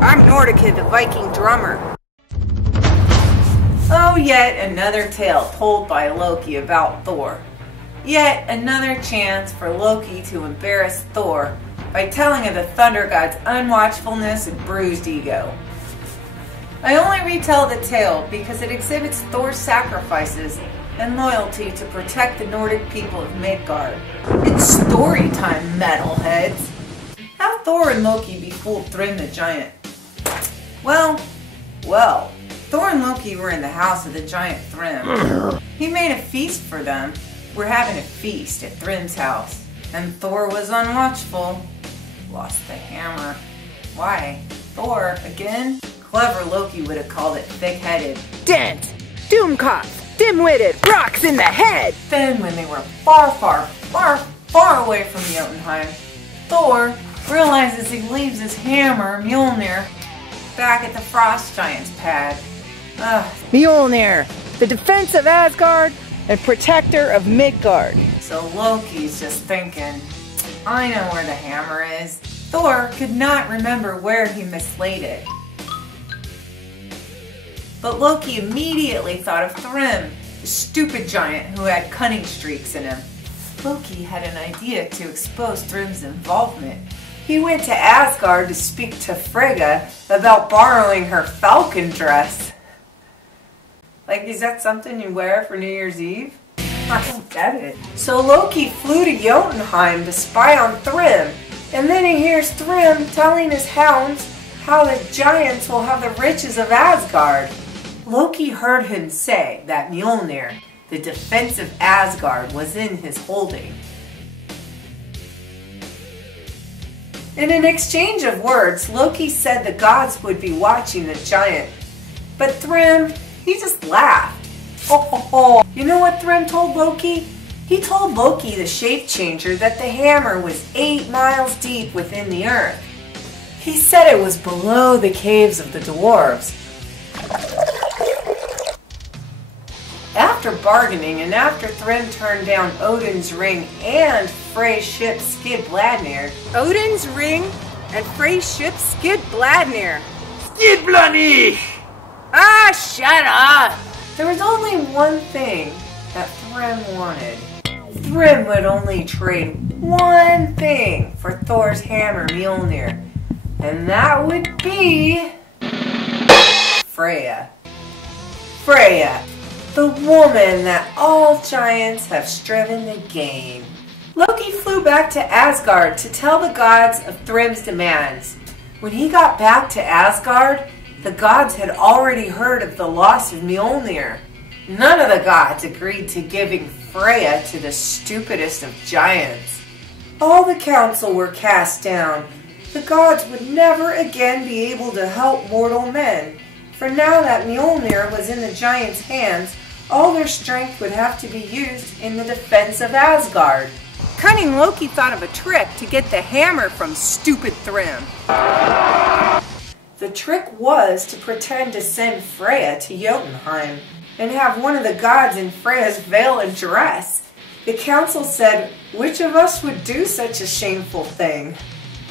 I'm Nordika, the Viking drummer. Oh, yet another tale told by Loki about Thor. Yet another chance for Loki to embarrass Thor by telling of the thunder god's unwatchfulness and bruised ego. I only retell the tale because it exhibits Thor's sacrifices and loyalty to protect the Nordic people of Midgard. It's story time, metalheads! How Thor and Loki befooled Thrym the giant. Well, Thor and Loki were in the house of the giant Thrym. He made a feast for them. We're having a feast at Thrym's house. And Thor was unwatchful. Lost the hammer. Why? Thor, again? Clever Loki would have called it thick-headed. Dense, doomcock, dim-witted, rocks in the head! Then when they were far away from Jotunheim, Thor realizes he leaves his hammer, Mjolnir, back at the Frost Giant's pad. Mjolnir, the defense of Asgard and protector of Midgard. So Loki's just thinking, I know where the hammer is. Thor could not remember where he mislaid it. But Loki immediately thought of Thrym, the stupid giant who had cunning streaks in him. Loki had an idea to expose Thrym's involvement. He went to Asgard to speak to Frigga about borrowing her falcon dress. Like, is that something you wear for New Year's Eve? I don't get it. So Loki flew to Jotunheim to spy on Thrym, and then he hears Thrym telling his hounds how the giants will have the riches of Asgard. Loki heard him say that Mjolnir, the defense of Asgard, was in his holding. In an exchange of words, Loki said the gods would be watching the giant. But Thrym, he just laughed. You know what Thrym told Loki? He told Loki, the shape changer, that the hammer was 8 miles deep within the earth. He said it was below the caves of the dwarves. After bargaining, and after Thrym turned down Odin's ring and Frey's ship Skidbladnir. Odin's ring and Frey's ship Skidbladnir. Skidbladnir! Ah, shut up! There was only one thing that Thrym wanted. Thrym would only trade one thing for Thor's hammer Mjolnir, and that would be Freya. Freya, the woman that all giants have striven to gain. Loki flew back to Asgard to tell the gods of Thrym's demands. When he got back to Asgard, the gods had already heard of the loss of Mjolnir. None of the gods agreed to giving Freya to the stupidest of giants. All the council were cast down. The gods would never again be able to help mortal men, for now that Mjolnir was in the giants' hands, all their strength would have to be used in the defense of Asgard. Cunning Loki thought of a trick to get the hammer from stupid Thrym. The trick was to pretend to send Freya to Jotunheim and have one of the gods in Freya's veil and dress. The council said, which of us would do such a shameful thing?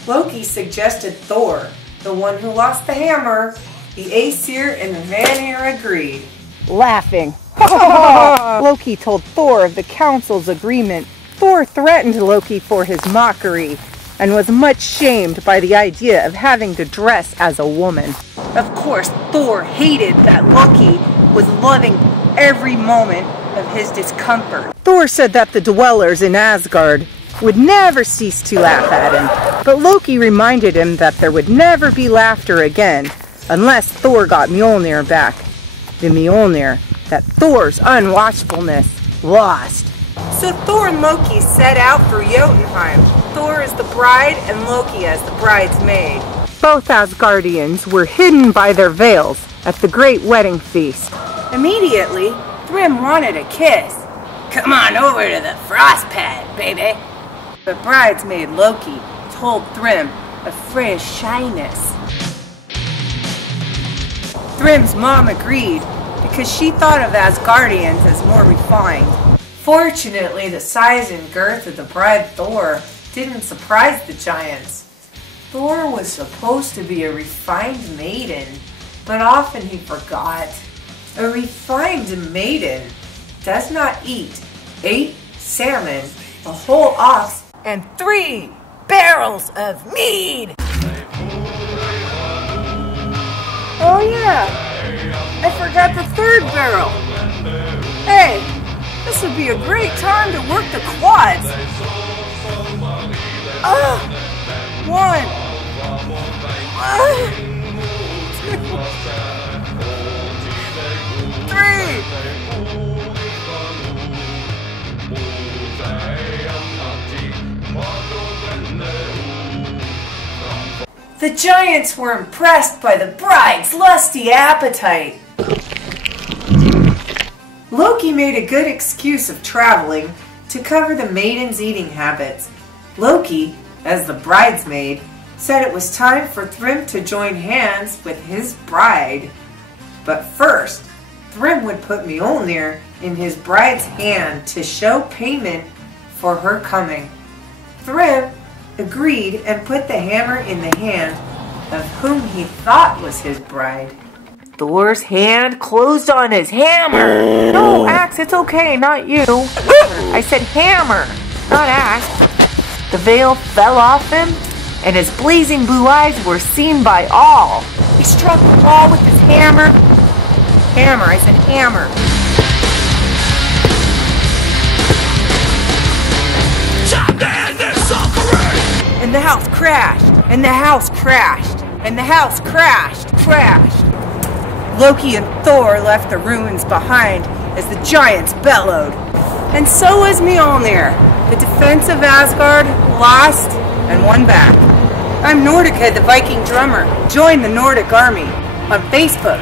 Loki suggested Thor, the one who lost the hammer. The Aesir and the Vanir agreed. Laughing. Loki told Thor of the council's agreement. Thor threatened Loki for his mockery and was much shamed by the idea of having to dress as a woman. Of course, Thor hated that Loki was loving every moment of his discomfort. Thor said that the dwellers in Asgard would never cease to laugh at him, but Loki reminded him that there would never be laughter again unless Thor got Mjolnir back. The Mjolnir that Thor's unwatchfulness lost. So Thor and Loki set out for Jotunheim. Thor as the bride and Loki as the bridesmaid. Both Asgardians were hidden by their veils at the great wedding feast. Immediately, Thrym wanted a kiss. Come on over to the frost pad, baby. But bridesmaid Loki told Thrym of Freya's shyness. Thrym's mom agreed because she thought of Asgardians as more refined. Fortunately, the size and girth of the bride Thor didn't surprise the giants. Thor was supposed to be a refined maiden, but often he forgot. A refined maiden does not eat 8 salmon, a whole ox, and 3 barrels of mead. Oh yeah, I forgot the 3rd barrel. Hey, this would be a great time to work the quads. 1, 3. The giants were impressed by the bride's lusty appetite. Loki made a good excuse of traveling to cover the maiden's eating habits. Loki, as the bridesmaid, said it was time for Thrym to join hands with his bride. But first, Thrym would put Mjolnir in his bride's hand to show payment for her coming. Thrym agreed and put the hammer in the hand of whom he thought was his bride. Thor's hand closed on his hammer. No, Axe, it's okay, not you. I said hammer, not Axe. The veil fell off him, and his blazing blue eyes were seen by all. He struck the wall with his hammer. Hammer, I said hammer. And the house crashed, and the house crashed, and the house crashed. Loki and Thor left the ruins behind as the giants bellowed. And so was Mjolnir. The defense of Asgard lost and won back. I'm Nordika, the Viking drummer. Join the Nordic army on Facebook.